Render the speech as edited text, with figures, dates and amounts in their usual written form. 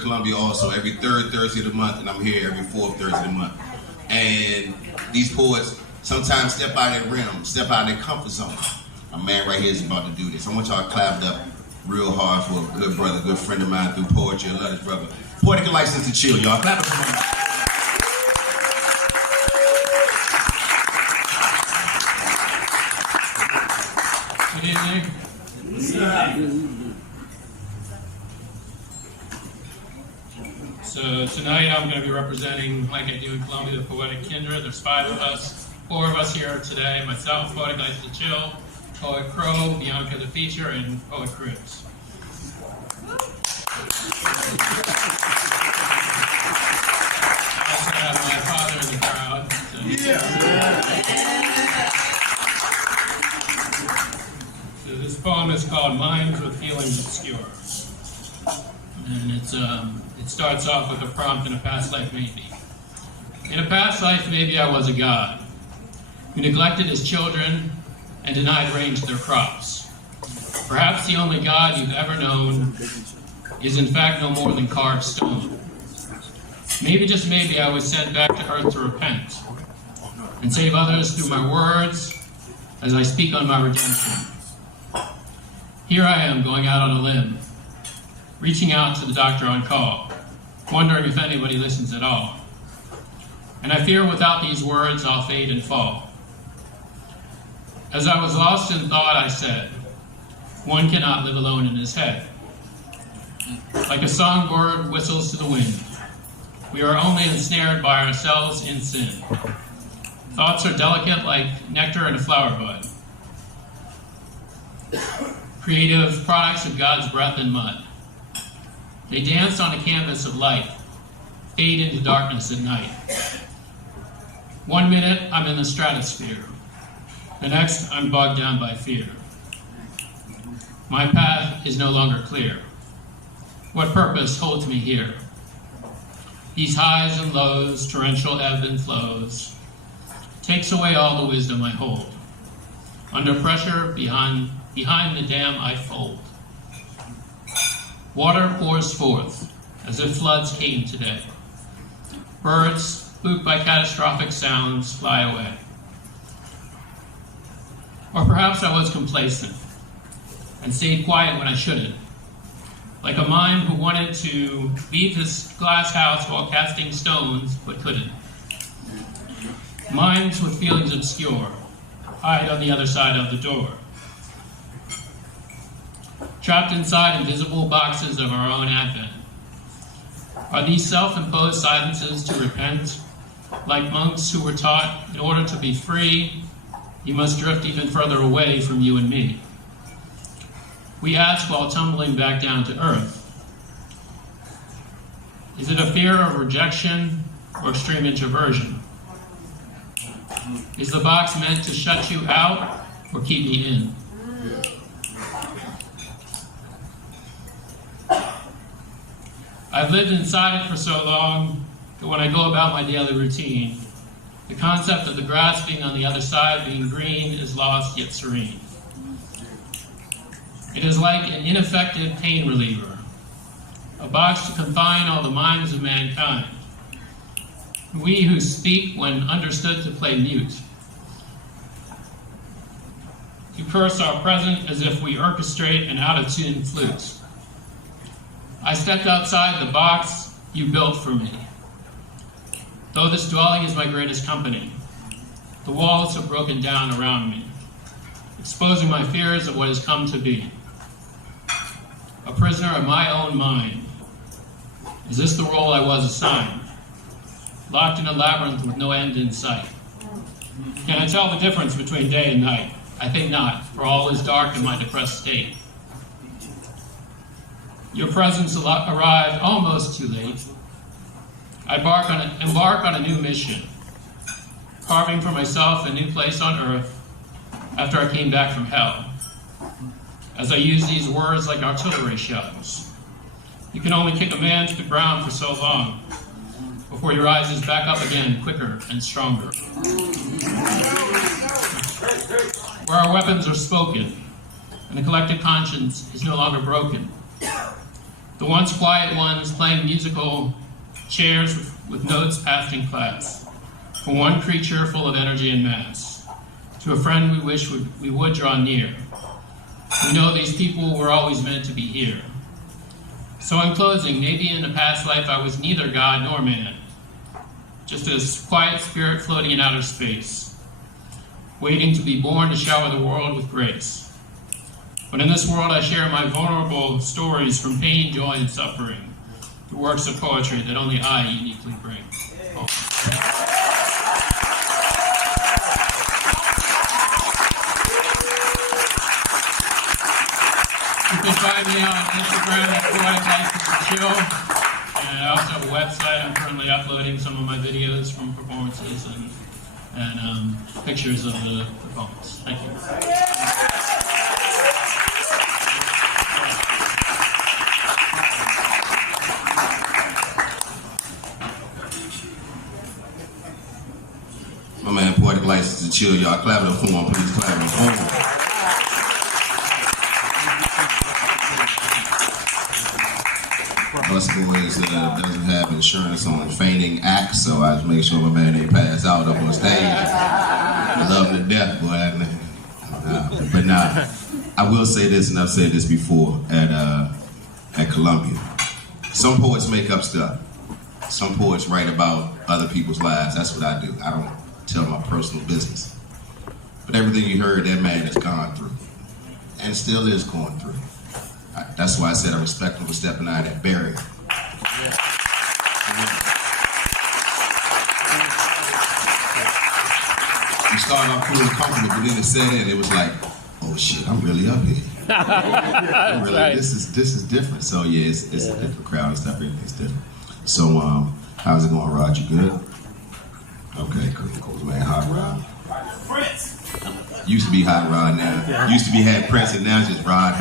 Columbia also every third Thursday of the month, and I'm here every fourth Thursday of the month. And these poets sometimes step out of their realm, step out of their comfort zone. A man right here is about to do this. I want y'all clapped up real hard for a good brother, good friend of mine through poetry. I love this brother. Poetic license to chill, y'all. Clap it for him. Good evening. So tonight I'm going to be representing, like I do in Columbia, the Poetic Kindred. There's 5 of us, 4 of us here today. Myself, Poetic License to Chill, Poet Crow, Bianca the Feature, and Poet Cruz. I also have my father in the crowd. So. So this poem is called Mimes with Feelings Obscure. And it starts off with a prompt: in a past life maybe. In a past life maybe I was a god who neglected his children and denied rain to their crops. Perhaps the only God you've ever known is in fact no more than carved stone. Maybe, just maybe, I was sent back to earth to repent and save others through my words as I speak on my redemption. Here I am going out on a limb, reaching out to the doctor on call, wondering if anybody listens at all. And I fear without these words I'll fade and fall. As I was lost in thought, I said, one cannot live alone in his head. Like a songbird whistles to the wind, we are only ensnared by ourselves in sin. Thoughts are delicate like nectar in a flower bud, creative products of God's breath and mud. They dance on a canvas of light, fade into darkness at night. 1 minute, I'm in the stratosphere. The next, I'm bogged down by fear. My path is no longer clear. What purpose holds me here? These highs and lows, torrential ebb and flows, takes away all the wisdom I hold. Under pressure, behind the dam I fold. Water pours forth, as if floods came today. Birds, spooked by catastrophic sounds, fly away. Or perhaps I was complacent and stayed quiet when I shouldn't, like a mime who wanted to leave his glass house while casting stones, but couldn't. Mimes with feelings obscure hide on the other side of the door. Trapped inside invisible boxes of our own advent. Are these self-imposed silences to repent? Like monks who were taught, in order to be free, you must drift even further away from you and me. We ask while tumbling back down to earth. Is it a fear of rejection or extreme introversion? Is the box meant to shut you out or keep me in? I've lived inside it for so long that when I go about my daily routine, the concept of the grass being on the other side, being green, is lost yet serene. It is like an ineffective pain reliever, a box to confine all the minds of mankind. We who speak when understood to play mute, to curse our present as if we orchestrate an out-of-tune flute. I stepped outside the box you built for me. Though this dwelling is my greatest company, the walls have broken down around me, exposing my fears of what has come to be. A prisoner of my own mind. Is this the role I was assigned? Locked in a labyrinth with no end in sight. Can I tell the difference between day and night? I think not, for all is dark in my depressed state. Your presence arrived almost too late. I embark on a new mission, carving for myself a new place on earth after I came back from hell. As I use these words like artillery shells, you can only kick a man to the ground for so long before he rises back up again quicker and stronger. Where our weapons are spoken and the collective conscience is no longer broken. The once quiet ones playing music musical chairs with notes passed in class. For one creature full of energy and mass. To a friend we wish we would draw near. We know these people were always meant to be here. So in closing, maybe in a past life I was neither God nor man. Just a quiet spirit floating in outer space, waiting to be born to shower the world with grace. But in this world I share my vulnerable stories from pain, joy, and suffering, the works of poetry that only I uniquely bring. Oh. You can find me on Instagram at Poetic License to Chill. And I also have a website. I'm currently uploading some of my videos from performances and pictures of the poems. Thank you. My man, Poetic License to Chill. Y'all clap it up for him. Please clap it up for him. Us boys doesn't have insurance on fainting acts, so I just make sure my man ain't pass out up on stage. I love him to death, boy. But nah, I will say this, and I've said this before at Columbia. Some poets make up stuff. Some poets write about other people's lives. That's what I do. I don't tell my personal business. But everything you heard, that man has gone through, and still is going through. That's why I said I respect him for stepping out of that barrier. You started off cool and comfortable, but then it set in. It was like, oh shit, I'm really up here. Right. This is different. So yeah, it's a different crowd and stuff. Everything's different. So how's it going, Rod? You good? Okay, cool, man. Hot Rod. Used to be Hot Rod now. Used to be had Prince, and now it's just Rod.